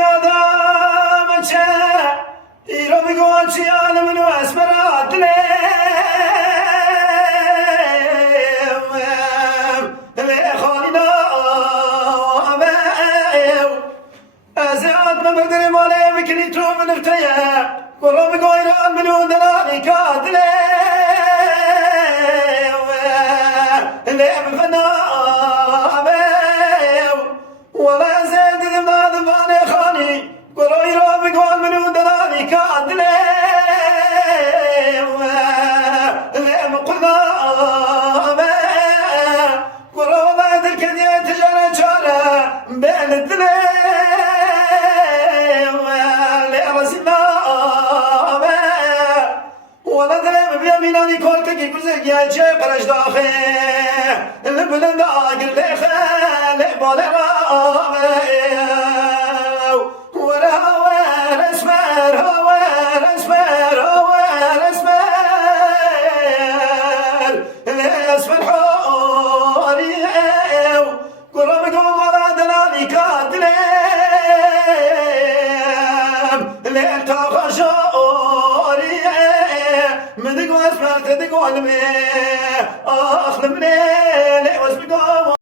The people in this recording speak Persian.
آدم چه ایرو بگو چی آلمنو اسمرات لیم خالی نامم از آدم بردر ماله بکنی تو منفتیه قرآن بگو ایران منو دلانی کات لیم لیم فنامم ولا زاد ذمنا ذباني خاني قولوا يروح بقول منو دلالي كادلي ليه مقلنا قولوا والله ذلك ذي تجارة شارة بين الدلي ليه رسينا ولا ذلك بيميناني كل كي كوزك يا شيء قرش داخل البلد آقر ليه خالي بالي اسفل حوري قرب قوم على دلالي كادلم لين تاخر شوري من دقوا اسفل تدقوا المي اخلمني لي واسبقوا